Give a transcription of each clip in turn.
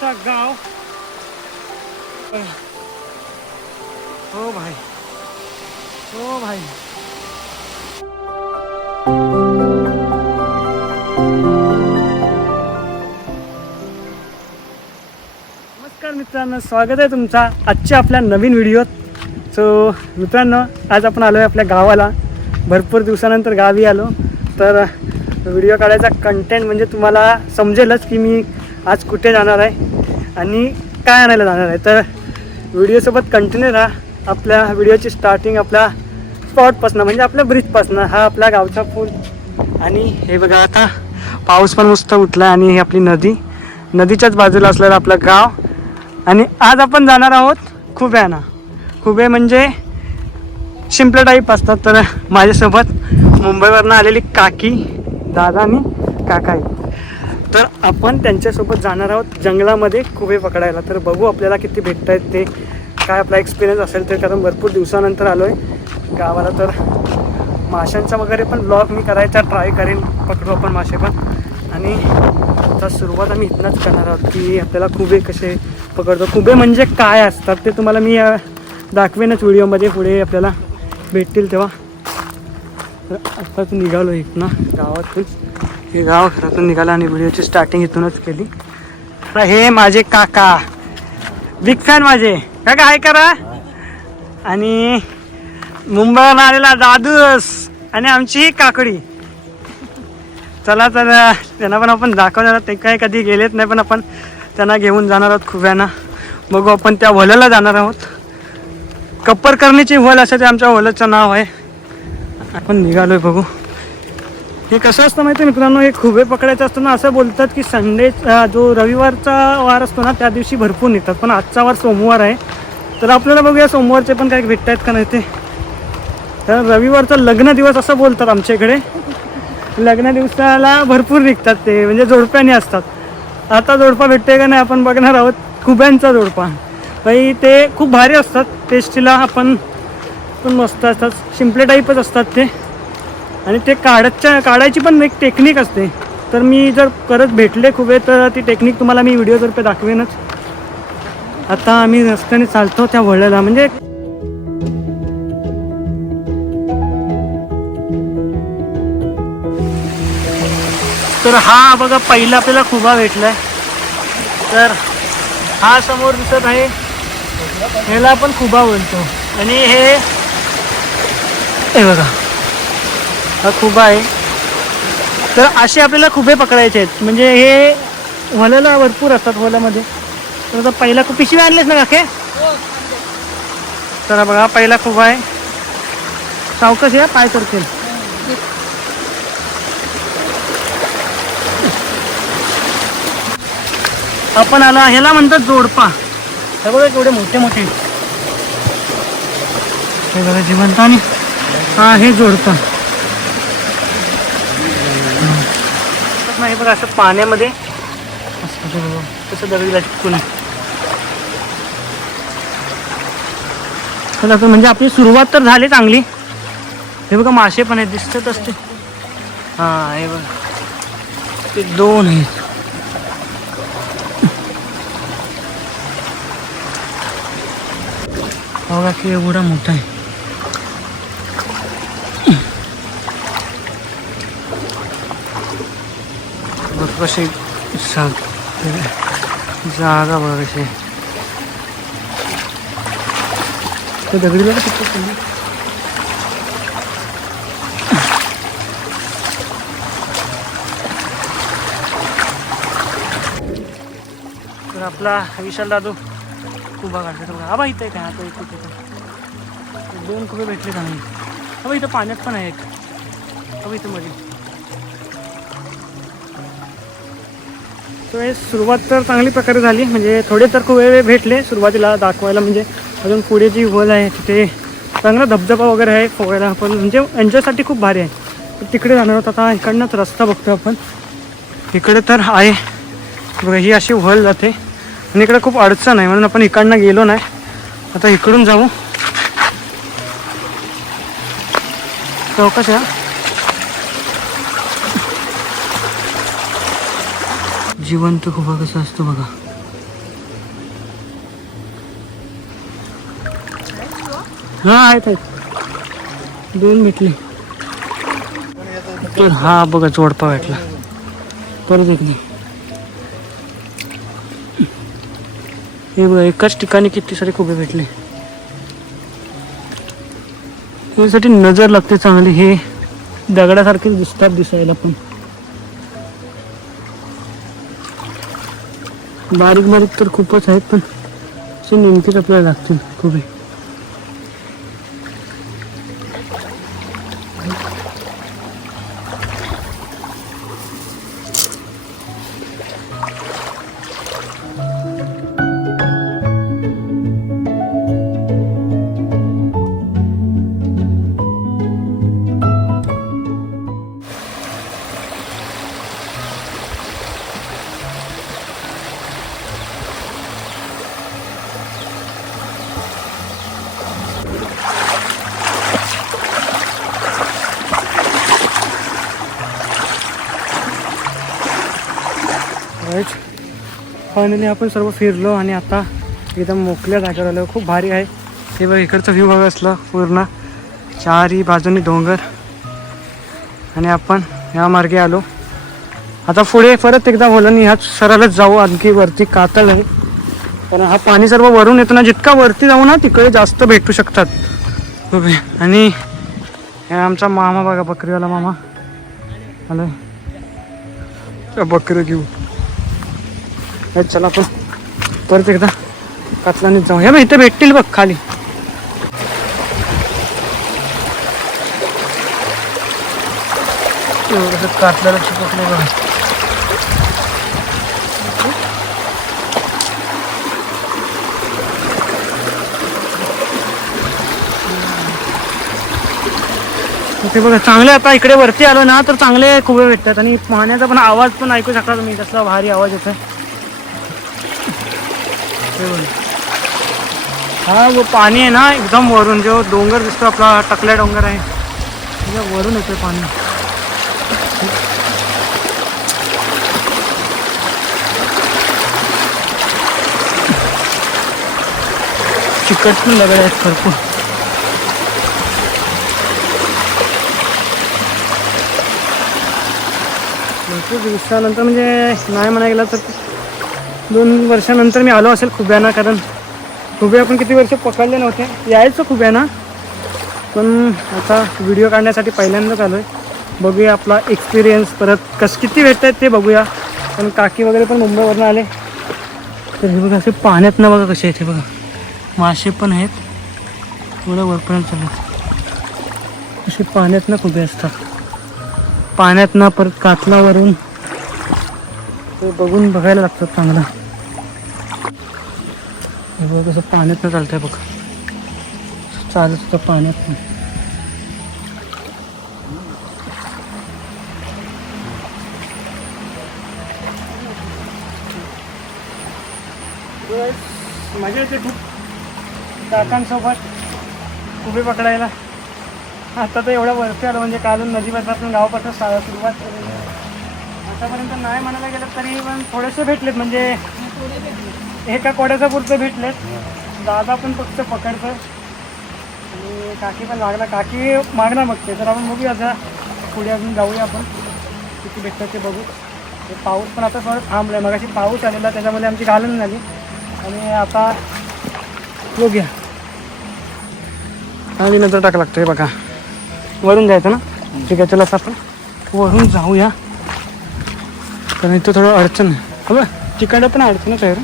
छोटासा गाव. हो भाई. हो भाई. नमस्कार मित्रांनो स्वागत आहे तुमचा आजच्या आपल्या नवीन व्हिडिओत. सो मित्रांनो आज आपण आलो आहे आपल्या गावाला. भरपूर दिवसानंतर गावी आलो. तर व्हिडिओ काढायचा कंटेंट म्हणजे तुम्हाला समजेलच की मी आज कुठे जाणार आहे. आणि काय आणायला जाणार आहे? तर व्हिडिओसोबत कंटिन्यू राहा. आपल्या व्हिडिओची स्टार्टिंग आपल्या स्पॉटपासनं म्हणजे आपल्या ब्रिजपासनं हा आपला गावचा पूल. आणि हे बघा आता पाऊस पण मस्त उठला आणि ही आपली नदी. नदीच्याच बाजूला असलेलं आपलं गाव. आणि आज आपण जाणार आहोत खुब्याना. खुबे म्हणजे शिंपले टाईप असतात तर माझ्यासोबत मुंबईवरनं आलेली काकी दादा आणि काकाई. तर आपण त्यांच्यासोबत जाणार आहोत जंगलामध्ये खुबे पकडायला. तर बघू आपल्याला किती भेटत आहेत ते. काय आपला एक्सपिरियन्स असेल ते कारण भरपूर दिवसानंतर आलो आहे गावाला तर माशांचा वगैरे पण ब्लॉग मी करायचा ट्राय करेन. पकडू आपण मासे पण. आणि आता सुरुवात आम्ही इथनंच करणार आहोत की आपल्याला खुबे कसे पकडतो. खुबे म्हणजे काय असतात ते तुम्हाला मी दाखवेनच व्हिडिओमध्ये. पुढे आपल्याला भेटतील तेव्हा. आत्ताच निघालो इथनं गावातून. हे गाव घरातून निघालं आणि व्हिडिओची स्टार्टिंग इथूनच केली. तर हे माझे काका. बिग फॅन माझे. काका हाय करा. आणि मुंबईवर आलेला दादूस आणि आमची ही काकडी. चला तर त्यांना पण आपण दाखवणार ते काय कधी गेलेत नाही पण आपण त्यांना घेऊन जाणार आहोत खुब्याना. बघू आपण त्या वल्याला जाणार आहोत. कप्परकर्णीची वल असं ते आमच्या वलाचं नाव आहे. आपण निघालोय बघू. हे कसं असतं माहिती आहे मित्रांनो? हे खुबे पकडायचं असताना असं बोलतात की संडे जो रविवारचा वार असतो ना त्या दिवशी भरपूर निघतात. पण आजचा वार सोमवार आहे. तर आपल्याला बघूया सोमवारचे पण काही भेटत आहेत का नाही ते. तर रविवारचा लग्न दिवस असं बोलतात आमच्या इकडे. लग्न दिवसाला भरपूर निघतात ते म्हणजे जोडप्याने असतात. आता जोडपा भेटते का नाही आपण बघणार आहोत. खुब्यांचा जोडपा. बाई ते खूप भारी असतात. टेस्टीला आपण पण मस्त असतात. शिंपले टाईपच असतात ते. आणि ते काढतच्या काढायची पण एक टेक्निक असते. तर मी जर करत भेटले खुबे तर ती टेक्निक तुम्हाला मी व्हिडिओतर्फे दाखवेनच. आता आम्ही रस्त्याने चालतो त्या वळल्याला म्हणजे तर हा बघा पहिला आपल्याला खुबा भेटलाय. तर हा समोर दिसत आहे. ह्याला आपण खुबा बोलतो. आणि हे बघा. हा खुबा आहे. तर असे आपल्याला खुबे पकडायचे आहेत. म्हणजे हे वल्याला भरपूर असतात वल्यामध्ये. तर आता पहिला खूप पिशवी आणलेस ना काके? तर बघा पहिला खुबा आहे. सावकस या पाय करतील आपण आला ह्याला म्हणतात जोडपा. हे बघा केवढे मोठे मोठे. हे बघा जिवंत आणि हा हे जोडपा. नाही बघा असं पाण्यामध्ये तसं कसं दगडीला चिटकून म्हणजे आपली सुरुवात तर झाली चांगली. हे बघा मासे पण आहेत दिसतात असते. हां हे बघा. ते दोन आहेत. बघा की एवढा मोठा आहे. बघ कशी जाग बघा कशी. ते दगडी बघा खाली. तर आपला विशाल दादू उभा काढतो बघा हा बा इथं आहे काय आता इथे इथे दोन कुबे भेटले का नाही हा बा इथं पाण्यात पण आहे एक हा बा इथं मध्ये सुरुवात तर चांगली प्रकारे झाली. म्हणजे थोडे तर खूप वेळ भेटले सुरुवातीला दाखवायला. म्हणजे अजून पुढे जी वल आहे तिथे चांगला धबधबा वगैरे आहे पोहायला. आपण म्हणजे एन्जॉयसाठी खूप भारी आहे. तिकडे जाणार होतं आता इकडनंच रस्ता बघतो आपण. इकडे तर आहे. बघा ही अशी वल जाते. आणि इकडे खूप अडचण आहे. म्हणून आपण इकडनं गेलो नाही. आता इकडून जाऊ. चौकस या जिवंत खोबा कसा असतो बघा. हा आहेत आहेत. दोन भेटले. तर हा बघा जोडपा भेटला. परत एक नाही. हे बघा एकाच ठिकाणी किती सारे खुबे भेटले. त्यासाठी नजर लागते चांगली. हे दगडासारखेच दिसतात दिसायला पण. बारीक बारीक तर खूपच आहेत पण असे नेमकेच आपल्याला लागतील खूप आहे. फायनली आपण सर्व फिरलो आणि आता एकदम मोकळ्या जागेवर आलो. खूप भारी आहे. हे बघ इकडचं व्ह्यू बघा असलं पूर्ण. चारही बाजूनी डोंगर. आणि आपण या मार्गे आलो. आता पुढे परत एकदा बोला ह्या सरळच जाऊ. आणखी वरती कातळ आहे. कारण हा पाणी सर्व वरून येतो ना जितका वरती जाऊ ना तिकडे जास्त भेटू शकतात. आणि आमचा मामा बघा बकरीवाला मामा. हॅलो बकरी घेऊ. चला आपण परत एकदा कातलानीत जाऊ ह्या इथे भेटतील बघ खाली. कातल्याला चिपकले बघा. ते बघा चांगले आता इकडे वरती आलो ना तर चांगले खुबे भेटतात. आणि पाण्याचा पण आवाज पण ऐकू शकता तुम्ही कसला भारी आवाज येतो बघा. हा वो पाणी आहे ना एकदम वरून जो डोंगर दिसतो आपला टकल्या डोंगर आहे. त्याच्या वरून येतोय पाणी. चिकट पण लगड आहेत भरपूर. भरपूर दिवसानंतर म्हणजे नाही म्हणायला गेलं तर दोन वर्षानंतर मी आलो असेल खुब्याना कारण खुबे आपण किती वर्ष पकडले नव्हते. यायचं खुब्याना पण आता व्हिडिओ काढण्यासाठी पहिल्यांदाच आलो आहे बघूया आपला एक्सपिरियन्स परत कस किती भेटत आहेत ते बघूया. पण काकी वगैरे पण मुंबईवरनं आले. तर हे बघा असे पाण्यात ना बघा कसे आहेत हे बघा. मासे पण आहेत. थोडं वरपर्यंत चालत असे पाण्यात ना खुबे असतात. पाण्यात ना परत कातलावरून. ते बघून बघायला लागतात चांगलं. हे बघा कसं पाण्यात ना चालतंय बघ. चालत होतं पाण्यात. मजा येते खूप. काकांसोबत उभे पकडायला. आता तर एवढ्या वरती आलं म्हणजे काल नदीपासून गावापासून सुरुवात केलेली आतापर्यंत नाही म्हणायला गेलं तरी पण थोडेसे भेटलेत म्हणजे एका कोड्याचं पुरतं भेटलेत दादा पण फक्त पकडतं. आणि काकी पण लागला काकी मागणार बघते तर आपण बघूया आता. पुढे अजून जाऊया आपण. किती भेटतं ते बघू. पाऊस पण आता थोडं थांबलं आहे मगाशी पाऊस आलेला त्याच्यामध्ये आमची घालून झाली. आणि आता बघूया. आणि नंतर टाका लागतं हे बघा. वरून जायचं ना? ठीक आहे चला आपण वरून जाऊया. कारण इथं थोडं अडचण आहे. हो? तिकडं पण अडचणच आहे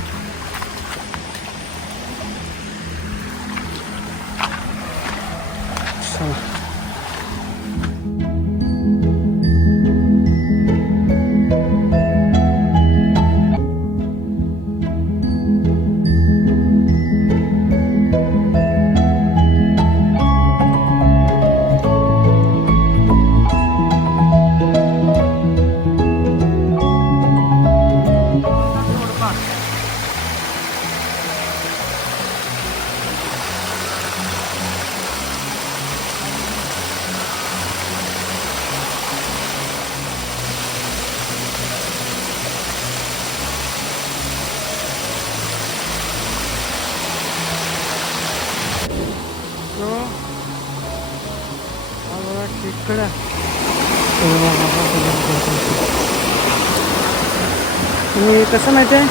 आणि कसं माहिती आहे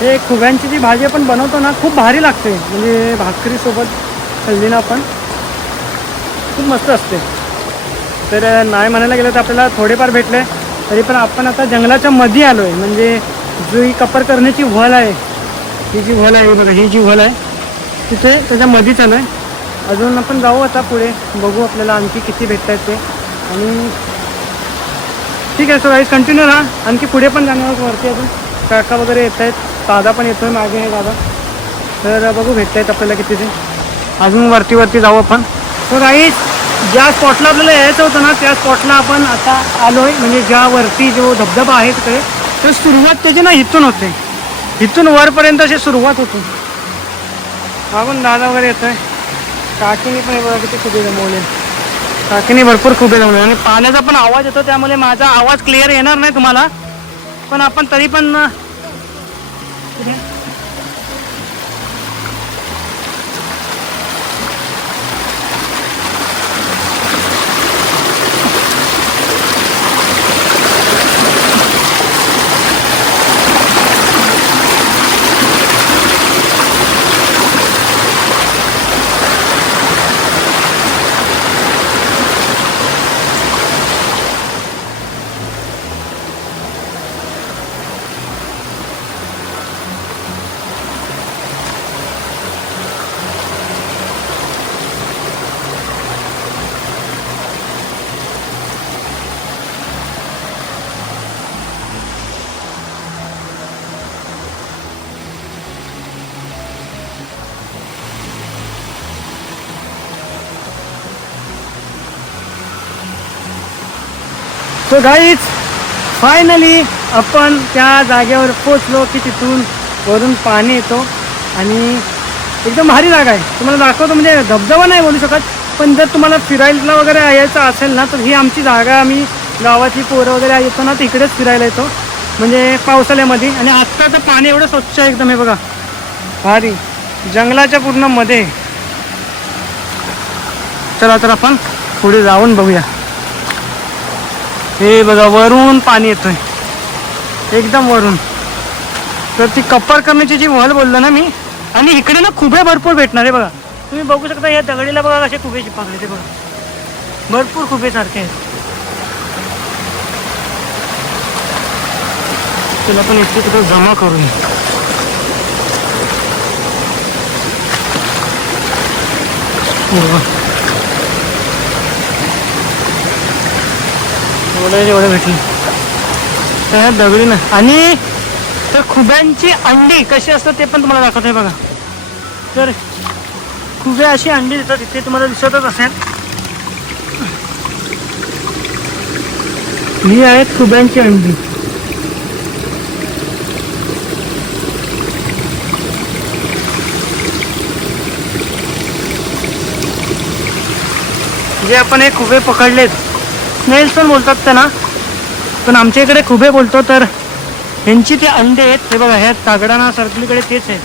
हे खुव्यांची जी भाजी आपण बनवतो ना खूप भारी लागते. म्हणजे भाकरीसोबत खाल्ली ना आपण खूप मस्त असते. तर नाही म्हणायला गेलं तर आपल्याला थोडेफार भेटले. तरी पण आपण आता जंगलाच्या मध्ये आलो आहे म्हणजे जो ही कपर करण्याची व्हल आहे ही जी व्हल आहे बघा ही जी व्हल आहे तिथे त्याच्या मध्येच आलो आहे अजून आपण जाऊ आता पुढे. बघू आपल्याला आणखी किती भेटत आहेत ते. आणि ठीक आहे सो गाईज कंटिन्यू राहा. आणखी पुढे पण जाणार आहोत वरती अजून. काका वगैरे येत आहेत. दादा पण येतोय मागे आहे दादा. तर बघू भेटत आहेत आपल्याला किती ते अजून वरती वरती जाऊ आपण. तर गाईज ज्या स्पॉटला आपल्याला यायचं होतं ना त्या स्पॉटला आपण आता आलो आहे म्हणजे ज्या वरती जो धबधबा आहे तिकडे तर सुरुवात त्याची ना इथून होते. इथून वरपर्यंत अशी सुरुवात होती. मागून दादा वगैरे येतोय. काकीने पण हे बघा किती खुबे जमवले काकीने भरपूर खूप आहे आणि पाण्याचा पण आवाज येतो त्यामुळे माझा आवाज क्लिअर येणार नाही तुम्हाला. पण आपण तरी पण सो गाईज फायनली आपण त्या जागेवर पोचलो की तिथून वरून पाणी येतो आणि एकदम भारी जागा आहे. तुम्हाला दाखवतो म्हणजे धबधबा नाही बोलू शकत पण जर तुम्हाला फिरायला वगैरे यायचं असेल ना तर ही आमची जागा आम्ही गावातली पोरं वगैरे येतो ना तिकडेच फिरायला येतो. म्हणजे पावसाळ्यामध्ये. आणि आत्ता तर पाणी एवढं स्वच्छ आहे एकदम हे बघा. भारी. जंगलाच्या पूर्णमध्ये. चला तर आपण पुढे जाऊन बघूया. हे बघा वरून पाणी येतोय. एकदम वरून. तर ती कप्पर करण्याची जी वहल बोललो ना मी आणि इकडे ना खुबे भरपूर भेटणार आहे बघा. तुम्ही बघू शकता या दगडीला बघा कसे खुबे चिपकले ते बघा. भरपूर खुबे सारखे आहेत. तुला पण इथे कुठं जमा करून एवढं एवढं भेटली. दगडी ना आणि तर खुब्यांची अंडी कशी असतात ते पण तुम्हाला दाखवत आहे बघा. तर खुबे अशी अंडी देतात इथे तुम्हाला दिसतच असेल. ही आहेत खुब्यांची अंडी. जे आपण हे खुबे पकडलेत स्नेल्स पण बोलतात त्यांना. पण आमच्या इकडे खुबे बोलतो तर ह्यांची ते अंडे आहेत. ते बघा ह्या तागडाना सर्कलीकडे तेच आहेत.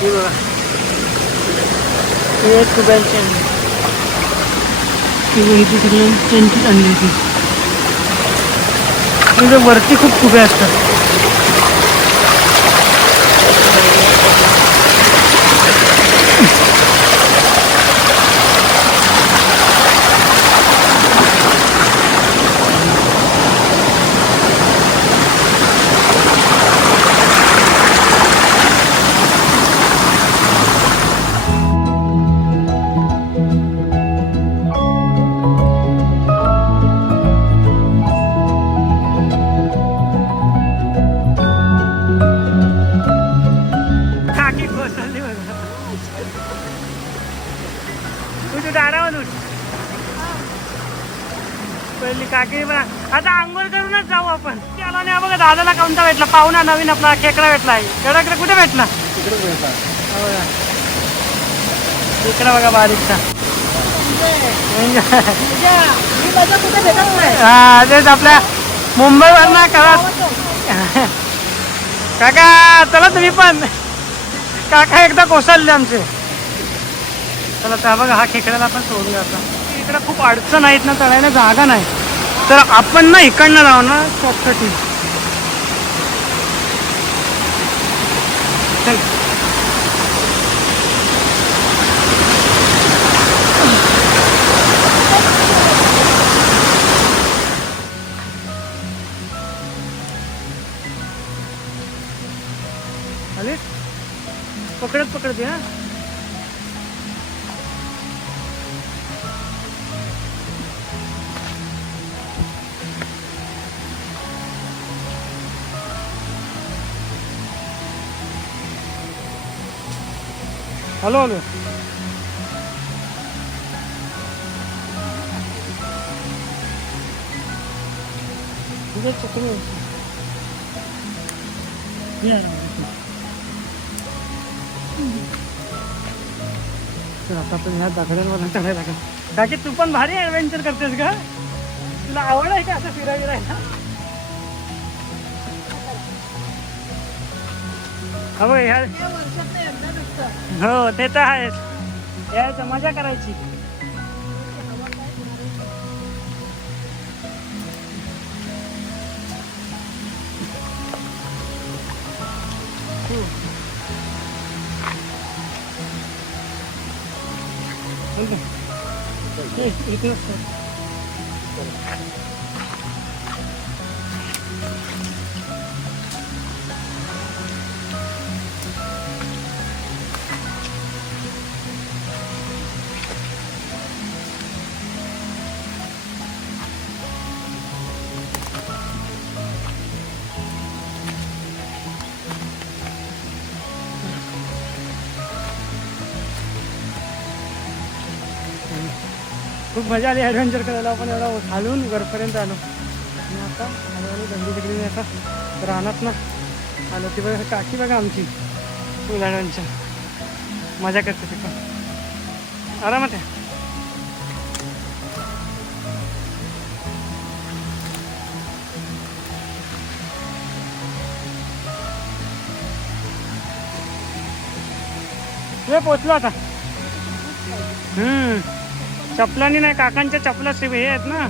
हे बघा. हे आहेत खुब्यांचे अंडे. हे इथे सगळे त्यांचीच अंडे होती म्हणजे वरती खूप खुबे असतात. पाहुणा नवीन आपला खेकडा भेटला खेकडाकडे कुठे भेटला? हो? इकडे बघा बारीकचा. हा तेच आपल्या मुंबईवर ना करा. काका चला तुम्ही पण. काका एकदा कोसळले आमचे. चला त्या बघा हा खेकड्याला आपण सोडून द्यायचा इकडे खूप अडचण आहेत ना चढायला जागा नाही. तर आपण ना इकडनं जाऊ ना शॉर्टकटी चल आले हॅलो हॅलो आता आपण ह्या दगडांवर चढायला लागेल काकी तू पण भारी ॲडव्हेंचर करतेस का तुला आवड आहे का असं फिरा फिरायला हो ह्या हो ते तर आहेच यायचं मजा करायची हम्म. चल खूप मजा आली ॲडव्हेंचर करायला. आपण एवढा घालून वरपर्यंत आलो. आणि आता हळूहळू गंदी तिकडे आता रानात ना आलो ती बघा काकी बघा आमची. उलाढांच्या मजा करते ते पण. आरामात आहे हे पोचलो आता. हम्म. चपलानी नाही काकांच्या चपला हे आहेत ना.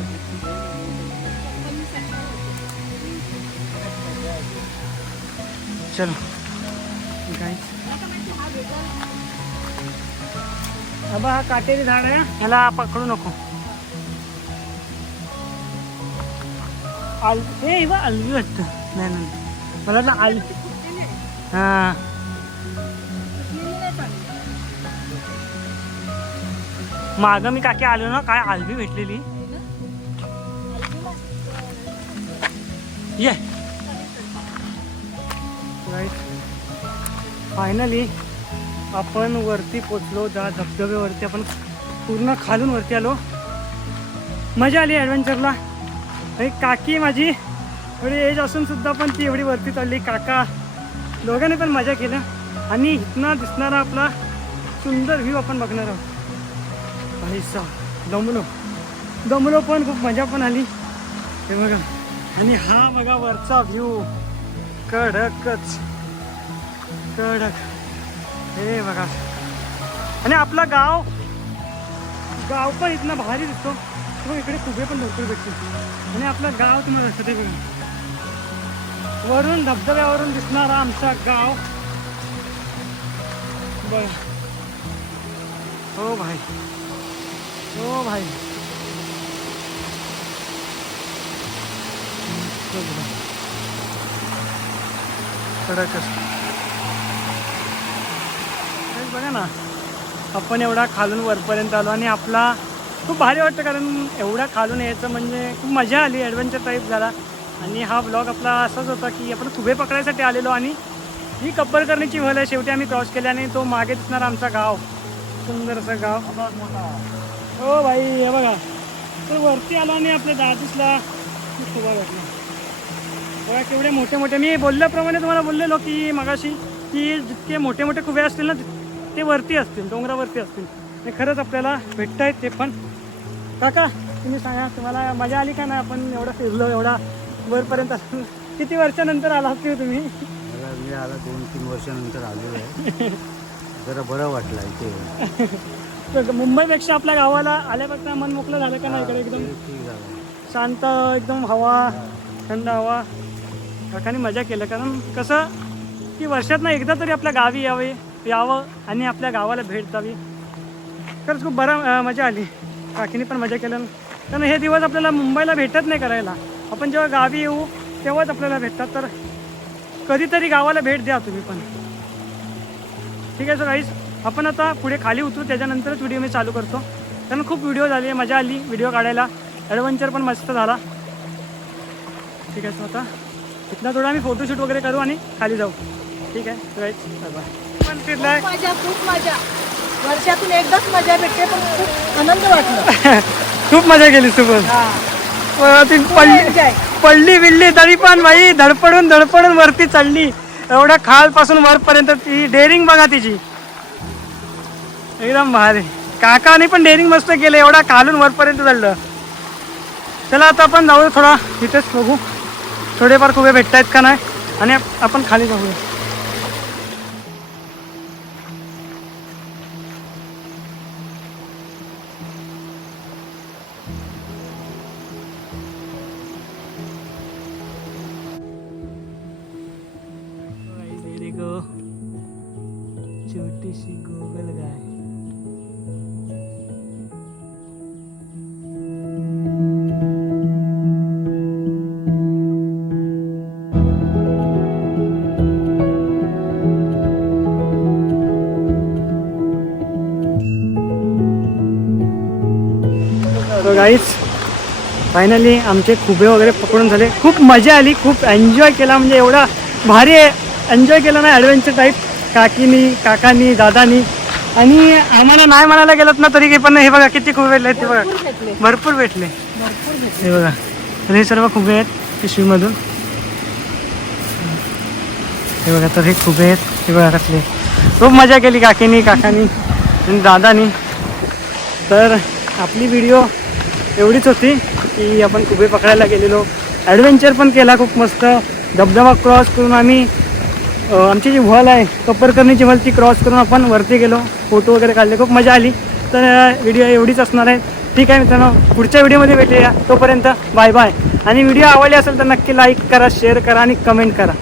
चलो. गाईस अबा हा काटेरी झाड आहे ह्याला पकडू नको. आल हे बा अल्वी अलवी वाटतं. नाही नाही मला ना आल हां. मागं मी काकी आलो ना काय आलवी भेटलेली. ये. फायनली आपण वरती पोचलो ज्या धबधब्यावरती आपण पूर्ण खालून वरती आलो. मजा आली ॲडव्हेंचरला काकी माझी एवढी एज असून सुद्धा पण ती एवढी वरती चालली. काका दोघांनी पण मजा केलं. आणि इथनं दिसणारा आपला सुंदर व्ह्यू आपण बघणार आहोत. पैसा दमलो दमलो पण खूप मजा पण आली. हे बघा. आणि हा बघा वरचा व्ह्यू कडकच. कडक. हे बघा. आणि आपला गाव गाव पण इथनं भारी दिसतो. बघ इकडे खुबे पण भरपूर भेटतील आणि आपलं गाव तुम्हाला दिसतं आहे बघा. वरून धबधब्यावरून दिसणारा आमचा गाव. बर हो भाई. हो भाई बघा ना आपण एवढा खालून वरपर्यंत आलो आणि आपला खूप भारी वाटतं कारण एवढा खालून यायचं म्हणजे खूप मजा आली ॲडव्हेंचर टाईप झाला. आणि हा ब्लॉग आपला असाच होता की आपण खुबे पकडायसाठी आलेलो आणि ही कब्बर करण्याची व्हल. आहे शेवटी आम्ही क्रॉस केली आणि तो मागे दिसणार आमचा गाव सुंदर असं गाव हो भाई हे बघा. तर वरती आलो आणि आपल्या दादूसला खूप खुबा भेटला बघा केवढे मोठे मोठे. मी बोलल्याप्रमाणे तुम्हाला बोललेलो की मगाशी की जितके मोठे मोठे खुबे असतील ना ते वरती असतील डोंगरावरती असतील. आणि खरंच आपल्याला भेटत आहेत ते पण. काका तुम्ही सांगा तुम्हाला मजा आली का नाही आपण एवढा फिरलो एवढा वरपर्यंत आलो? किती वर्षानंतर आलात की तुम्ही? मी आला दोन तीन वर्षानंतर आलो आहे. जरा बरं वाटलं इथे मुंबईपेक्षा आपल्या गावाला आल्यापासून मन मोकळं झालं का नाही इकडे एकदम? शांत एकदम हवा थंड हवा. काकाने मजा केलं कारण कसं की वर्षात ना एकदा तरी आपल्या गावी यावे यावं आणि आपल्या गावाला भेट द्यावी. खरंच खूप बरा मजा आली. काकीने पण मजा केलं. कारण हे दिवस आपल्याला मुंबईला भेटत नाही करायला. आपण जेव्हा गावी येऊ तेव्हाच आपल्याला भेटतात. तर कधीतरी गावाला भेट द्या तुम्ही पण. ठीक आहे सर गाईस आपण आता पुढे खाली उतरू त्याच्यानंतरच व्हिडिओ मी चालू करतो. कारण खूप व्हिडिओ झाले मजा आली व्हिडिओ काढायला. ॲडव्हेंचर पण मस्त झाला. ठीक आहे आता इथनं थोडा आम्ही फोटोशूट वगैरे करू आणि खाली जाऊ. ठीक आहे बाय पण फिरलाय खूप मजा खूप मजा. वर्षातून एकदाच मजा भेटते पण खूप आनंद वाटला. खूप मजा केली तू पण. पडली पडली बिडली तरी पण बाई धडपडून धडपडून वरती चढली. एवढ्या खालपासून वरपर्यंत ती डेअरिंग बघा तिची. एकदम भारी. काकाने पण डेअरिंग मस्त केलं एवढा खालून वरपर्यंत चढलं. चला आता आपण जाऊ थोडा इथेच बघू. थोडेफार खुबे भेटत आहेत का नाही आणि आपण खाली जाऊया छोटीशी गोगल गाय गाईच फायनली आमचे खुबे वगैरे पकडून झाले. खूप मजा आली खूप एन्जॉय केला. म्हणजे एवढा भारी एन्जॉय केला ना ॲडव्हेंचर टाईप काकीनी काकानी दादानी. आणि आम्हाला नाही म्हणायला गेलं ना तरी पण हे बघा किती खुबे भेटले ते बघा. भरपूर भेटले. हे बघा. तर हे सर्व खुबे आहेत पिशवीमधून. हे बघा तर हे खुबे आहेत. हे बघा कसले. खूप मजा केली काकीनी काकानी आणि दादानी. तर आपली व्हिडिओ एवढीच होती की आपण खुबे पकडायला गेलेलो. ॲडव्हेंचर पण केला खूप मस्त. धबधबा क्रॉस करून आम्ही आमची जी व्हॉल आहे कपरकर्णीची व्हॉल ती क्रॉस करून आपण वरती गेलो. फोटो वगैरे काढले खूप मजा आली. तर व्हिडिओ एवढीच असणार आहे. ठीक आहे मित्रांनो पुढच्या व्हिडिओमध्ये भेटूया. तोपर्यंत बाय बाय आणि व्हिडिओ आवडली असेल तर नक्की लाईक करा शेअर करा आणि कमेंट करा.